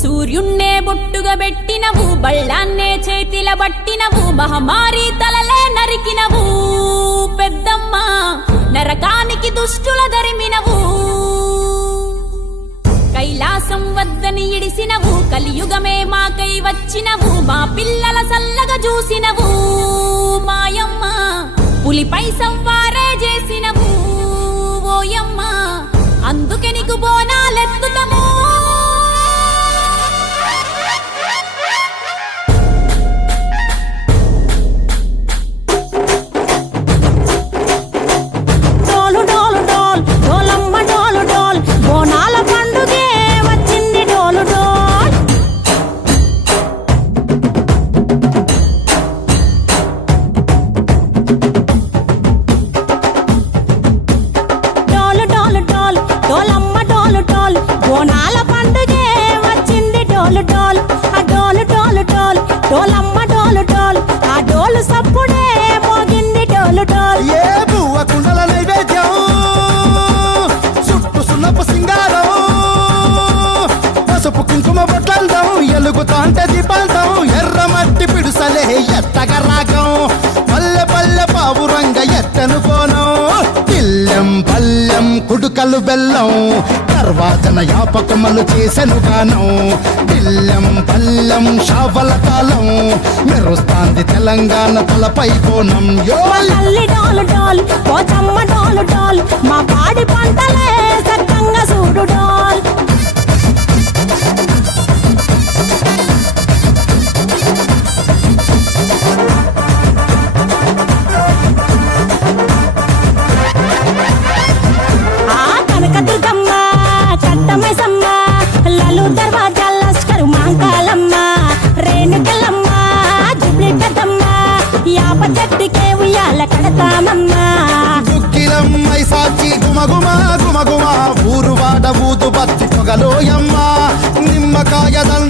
సూర్యున్నే బొట్టుగా పెట్టినవు, బళ్ళాన్నే చేతిల పట్టినవు, మహమారి తలలే నరికినవు పెద్దమ్మ, నరకానికి దుష్టుల దరిమినవు. కైలాసం వద్దని ఇడిసినవు, కలియుగమే మాకై వచ్చినవు, మా పిల్లల సల్లగా చూసినవు మాయమ్మ, పులిపై సవ్వారే చేసినవు ఓయమ్మ, అందుకే నీకు బోనాలెత్తుతము. డోలమ్మ డోలు డోలు, ఆ డోలు సప్పుడే మోగింది డోలు డోలు. ఏ బువ్వ కుండల నైవేద్యం, చుట్టు సున్నపు సింగారం, పసుపు కుంకుమ బొట్లందం, ఎలుగుతాంటే దీపాంతం, ఎర్రమట్టి పిడుసలే ఎత్తగ రాగం, పల్లె పల్లె పావురంగ ఎత్తను కోనం, పిల్లెం పల్లెం కుడుకలు బెల్లం, తర్వాతన యాపకమలు చేసెను గానం, పిల్లెం పల్లెం షావల కాలం, మెరుస్తాంది తెలంగాణ తలపై కోణం. తల్లి డోలు డోలు, పోచమ్మ డోలు డోలు, మా పాడి పంటలే సక్కంగా చూడు డోల్. కనకదుర్గమ్మ కట్టమైసమ్మ, లలు దర్వాజా లస్కరు మాంకాలమ్మ, రేణుకలమ్మ జుబ్లి పెద్దమ్మ, యాప చెట్టుకే ఉయ్యాల కడతామమ్మ. దుక్కిలమ్మై సాచి గుమగుమ గుమగుమ, ఊరు వాడ ఊదు బత్తి పొగలోయమ్మ, నిమ్మకాయ దండ